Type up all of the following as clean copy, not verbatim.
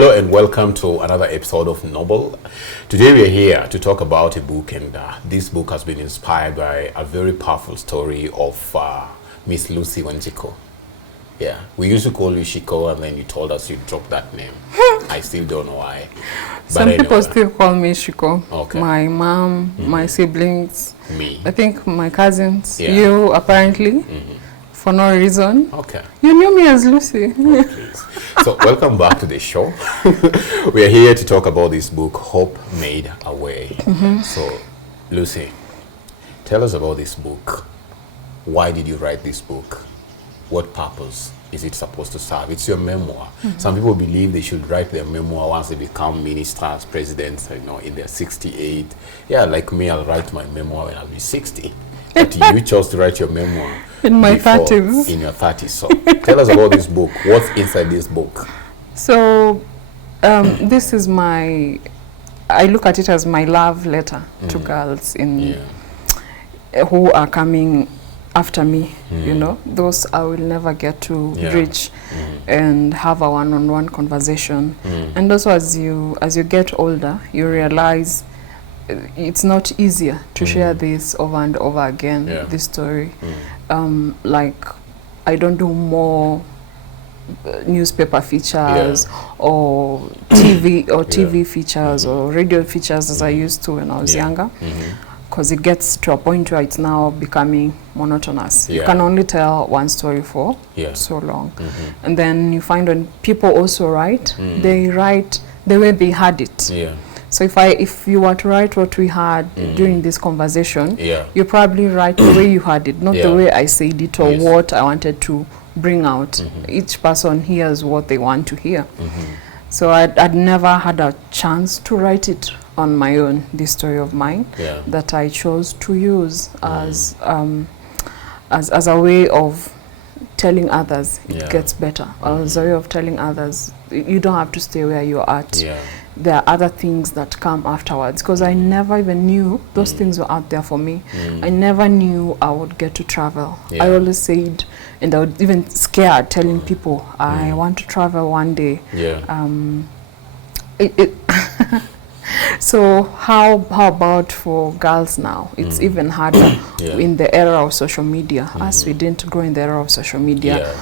Hello and welcome to another episode of Noble. Today we are here to talk about a book, and this book has been inspired by a very powerful story of Miss Lucy Wanjiku. Yeah, we used to call you Shiko, and then you told us you dropped that name. I still don't know why. Some people still call me Shiko. Okay. My mom, my siblings, Me. I think my cousins, you apparently, for no reason. Okay. You knew me as Lucy. Oh, please. So welcome back to the show. We are here to talk about this book, Hope Made a Way. So, Lucy, tell us about this book. Why did you write this book? What purpose is it supposed to serve? It's your memoir. Some people believe they should write their memoir once they become ministers, presidents, in their 68. Yeah, like me, I'll write my memoir when I'll be 60. But you chose to write your memoir in my 30s. In your 30s. So tell us about this book. What's inside this book? So this is I look at it as my love letter to girls who are coming after me, those I will never get to reach and have a one-on-one conversation. And also as you get older, you realize it's not easier to share this over and over again, this story. Like, I don't do more newspaper features or TV features or radio features as I used to when I was younger, because it gets to a point where it's now becoming monotonous. You can only tell one story for so long. And then you find when people also write, they write the way they had it. So if you were to write what we had during this conversation, you probably write the way you had it, not the way I said it or what I wanted to bring out. Each person hears what they want to hear. So I'd never had a chance to write it on my own, this story of mine, that I chose to use as a way of telling others it gets better, as a way of telling others you don't have to stay where you're at. There are other things that come afterwards, because I never even knew those things were out there for me. I never knew I would get to travel. I always said, and I would even scared telling people I want to travel one day. So how about for girls now? It's even harder in the era of social media. As we didn't grow in the era of social media,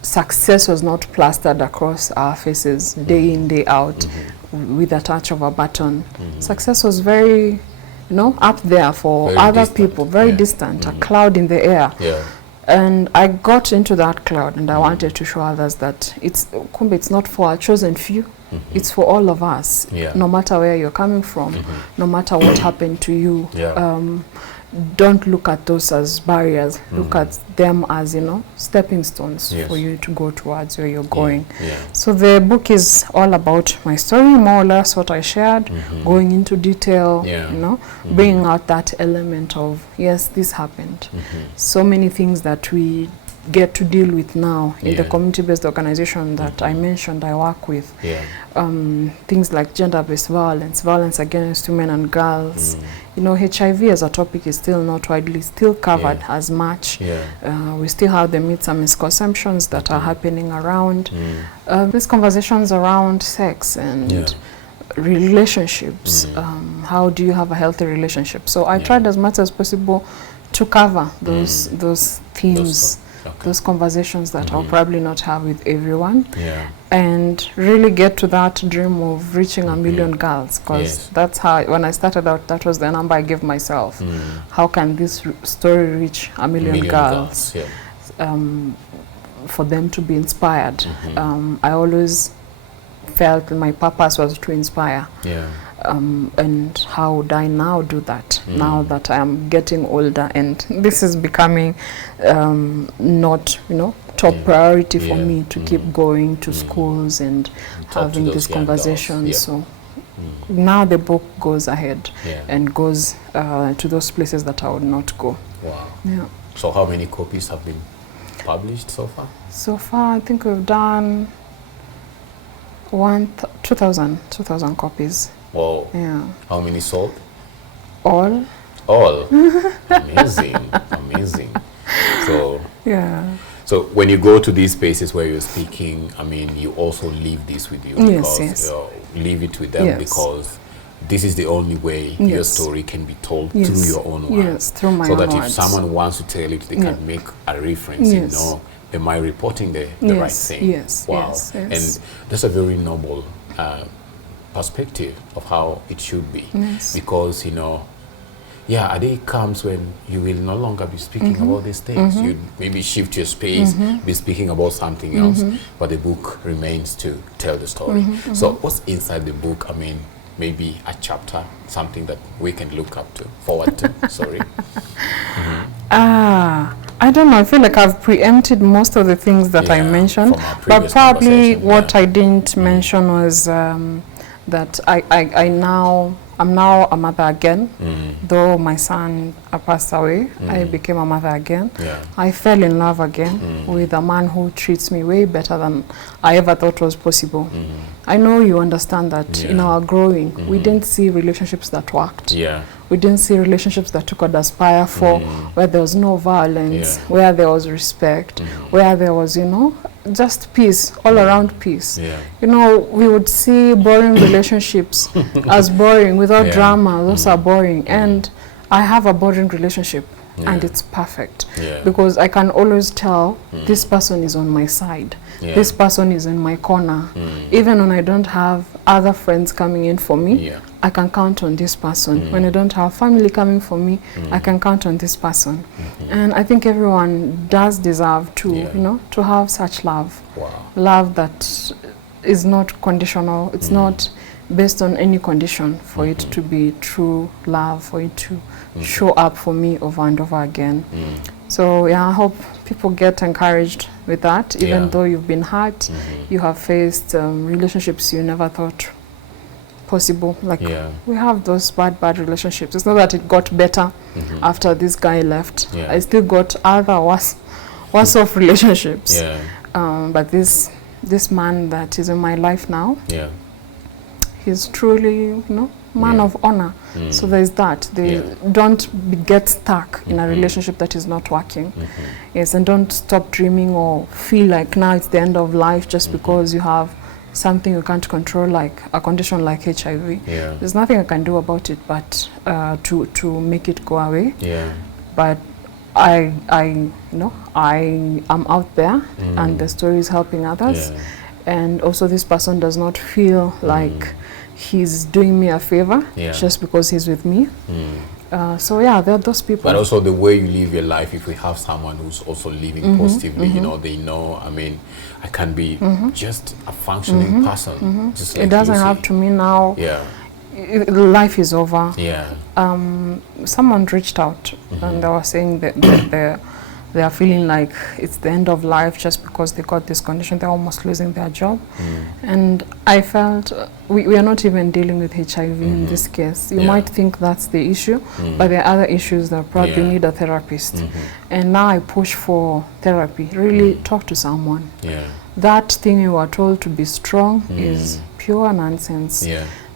success was not plastered across our faces day in, day out with a touch of a button. Success was very, up there for very other distant. People, very distant, a cloud in the air. And I got into that cloud, and I wanted to show others that it's not for a chosen few. It's for all of us, no matter where you're coming from, no matter what happened to you. Don't look at those as barriers. Look at them as, stepping stones for you to go towards where you're going. So the book is all about my story, more or less what I shared, going into detail, bringing out that element of, yes, this happened. So many things that we get to deal with now in the community-based organization that I mentioned I work with. Things like gender-based violence, violence against women and girls. HIV as a topic is still not widely covered as much. We still have the myths and misconceptions that are happening around. These conversations around sex and relationships. How do you have a healthy relationship? So I tried as much as possible to cover those themes. Those conversations that I'll probably not have with everyone, and really get to that dream of reaching 1 million girls, because that's how, when I started out, that was the number I gave myself. How can this story reach 1 million girls? For them to be inspired. I always felt my purpose was to inspire. And how would I now do that now that I am getting older, and this is becoming not top priority for me to keep going to schools and having these conversations. So now the book goes ahead and goes to those places that I would not go. Wow. So how many copies have been published so far? So far I think we've done 2,000 copies. Wow. How many sold? All. Amazing. So So when you go to these spaces where you're speaking, I mean, you also leave this with you, because leave it with them, because this is the only way your story can be told through your own words. Through my so own that words. if someone wants to tell it, they can make a reference, you know, am I reporting the right thing? Wow. And that's a very noble perspective of how it should be. Because, you know, a day comes when you will no longer be speaking about these things. You maybe shift your space, be speaking about something else, but the book remains to tell the story. So what's inside the book? I mean, maybe a chapter, something that we can look up to, forward to, sorry. I don't know, I feel like I've preempted most of the things that I mentioned, but probably what I didn't mention was that I'm now a mother again. Though my son passed away, I became a mother again. I fell in love again with a man who treats me way better than I ever thought was possible. I know you understand that in our growing, we didn't see relationships that worked. We didn't see relationships that took us aspire for, where there was no violence, where there was respect, where there was, you know, just peace, all around peace. You know, we would see boring relationships as boring, without drama. Those are boring. And I have a boring relationship, and it's perfect, because I can always tell this person is on my side. This person is in my corner. Even when I don't have other friends coming in for me, I can count on this person. When I don't have family coming for me, I can count on this person. And I think everyone does deserve to, you know, to have such love. Love that is not conditional. It's not based on any condition for it to be true love, for it to show up for me over and over again. So I hope people get encouraged with that, even though you've been hurt, you have faced relationships you never thought possible. Like we have those bad relationships. It's not that it got better after this guy left. I still got other worse off relationships. But this man that is in my life now, he's truly, you know, man of honor. So there's that. Don't get stuck in a relationship that is not working. And don't stop dreaming or feel like now it's the end of life just because you have something you can't control, like a condition like HIV. There's nothing I can do about it but to make it go away. But I am out there, and the story is helping others. And also this person does not feel like he's doing me a favor just because he's with me. So there are those people. But also the way you live your life, if we have someone who's also living positively, you know, they know, I mean, I can be just a functioning person. Just like it doesn't have to mean now life is over. Someone reached out and they were saying that they are feeling like it's the end of life just because they got this condition. They're almost losing their job. And I felt we are not even dealing with HIV in this case. You might think that's the issue, but there are other issues that probably need a therapist. And now I push for therapy. Really talk to someone. That thing you are told to be strong is pure nonsense.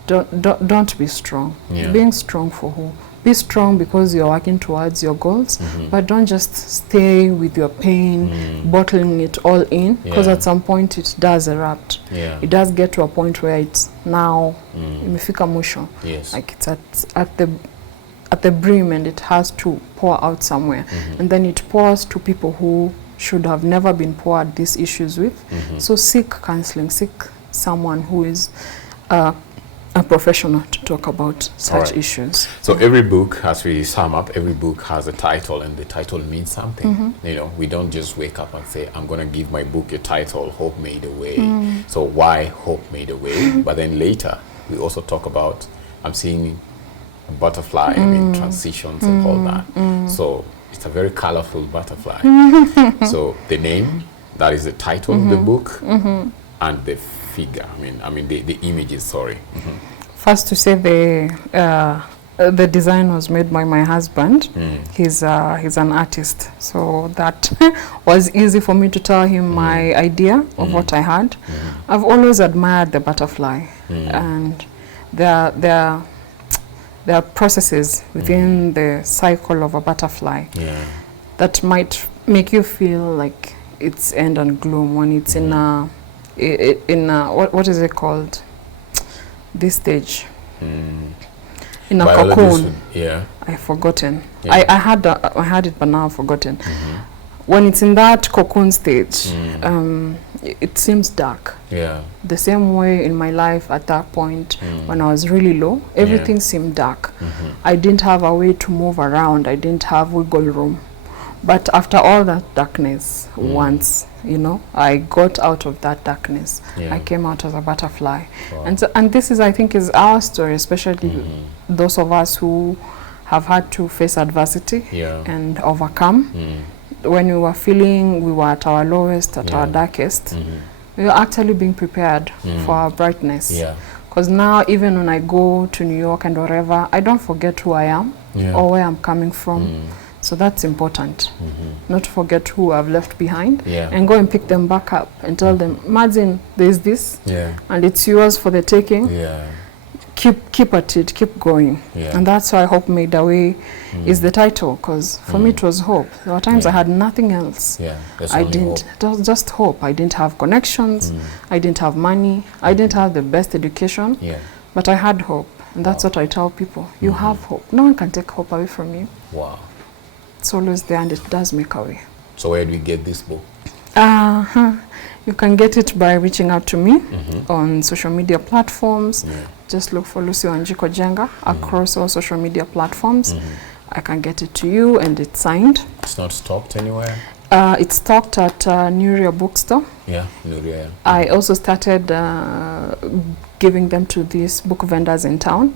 Don't be strong. Being strong for who? Be strong because you're working towards your goals, but don't just stay with your pain, bottling it all in, because at some point it does erupt. It does get to a point where it's now imefika mwisho. Like it's at the brim and it has to pour out somewhere. And then it pours to people who should have never been poured these issues with. So seek counseling, seek someone who is a professional to talk about such issues. So every book, as we sum up, every book has a title, and the title means something. You know, we don't just wake up and say, I'm going to give my book a title, Hope Made a Way. So why Hope Made a Way? But then later, we also talk about, I'm seeing a butterfly, I mean, transitions and all that. So it's a very colorful butterfly. So the name, that is the title of the book, and the figure, I mean the images, sorry. First to say the design was made by my husband. He's an artist, so that was easy for me to tell him my idea of what I had. I've always admired the butterfly, and there are processes within the cycle of a butterfly that might make you feel like its end and gloom, when it's in a what is it called? This stage. In a cocoon. Yeah. I've forgotten. Yeah. I had it, but now I've forgotten. When it's in that cocoon stage, it seems dark. Yeah. The same way in my life at that point, when I was really low, everything seemed dark. I didn't have a way to move around. I didn't have wiggle room. But after all that darkness, once, you know, I got out of that darkness. I came out as a butterfly. Wow. And this is, I think, is our story, especially those of us who have had to face adversity and overcome. When we were feeling we were at our lowest, at our darkest, we were actually being prepared for our brightness. Because now, even when I go to New York and wherever, I don't forget who I am or where I'm coming from. So that's important, not to forget who I've left behind, and go and pick them back up and tell them, imagine there's this, and it's yours for the taking. Keep at it, keep going. And that's why Hope Made a Way is the title, because for me it was hope. There were times I had nothing else. I didn't, it was just hope. I didn't have connections, I didn't have money, I didn't have the best education, but I had hope. And that's what I tell people. You have hope. No one can take hope away from you. Wow. It's always there, and it does make a way. So where do we get this book? You can get it by reaching out to me on social media platforms. Just look for Lucy Wanjiku Jenga across all social media platforms. I can get it to you, and it's signed. It's not stocked anywhere? It's stocked at Nuria Bookstore. Nuria. I also started giving them to these book vendors in town.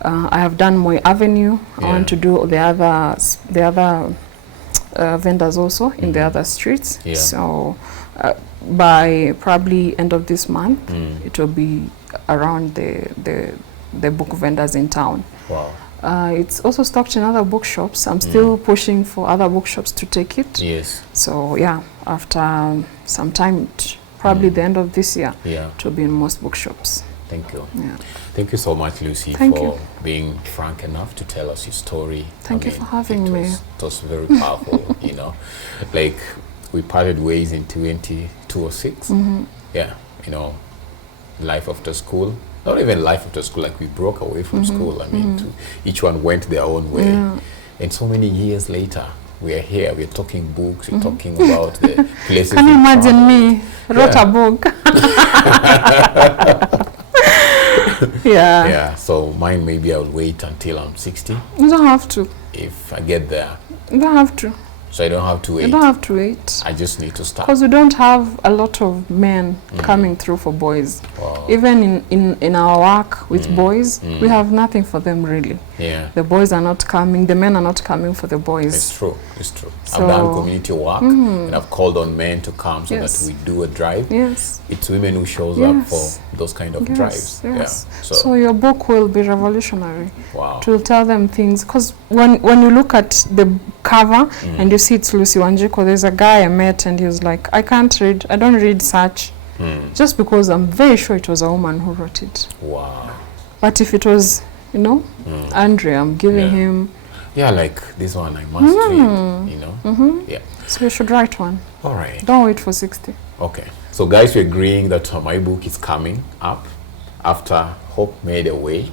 I have done Moi Avenue. I want to do the other vendors also in the other streets. So by probably end of this month, it will be around the book vendors in town. Wow. It's also stocked in other bookshops. I'm still pushing for other bookshops to take it. So yeah, after some time, probably the end of this year, it will be in most bookshops. Thank you. Thank you so much, Lucy, being frank enough to tell us your story. Thank you for having me. It was very powerful, you know. Like, we parted ways in 2006. Yeah, you know, life after school. Not even life after school, like we broke away from school. I mean, each one went their own way. And so many years later, we are here, we're talking books, we're talking about the places. Can you imagine me? Wrote a book. So mine, maybe I'll wait until I'm 60. You don't have to. If I get there. You don't have to. So I don't have to wait. You don't have to wait. I just need to start. Because we don't have a lot of men coming through for boys. Wow. Even in our work with boys, we have nothing for them really. The boys are not coming, the men are not coming for the boys. It's true, it's true. So I've done community work and I've called on men to come so that we do a drive. It's women who shows up for those kind of drives. So your book will be revolutionary. Wow. It will tell them things, because when you look at the cover and you see it's Lucy Wanjiku, there's a guy I met and he was like, I can't read, I don't read such, just because I'm very sure it was a woman who wrote it. Wow. But if it was, you know, Andre, I'm giving him... like this one I must read, you know. So you should write one. All right. Don't wait for 60. Okay. So guys, we're agreeing that my book is coming up after Hope Made a Way.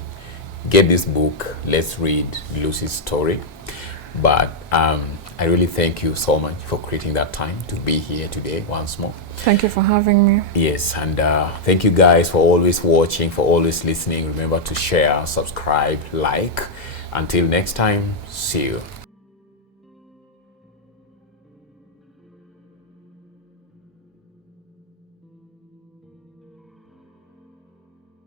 Get this book. Let's read Lucy's story. But I really thank you so much for creating that time to be here today once more. Thank you for having me. Yes, and thank you guys for always watching, for always listening. Remember to share, subscribe, like. Until next time, see you.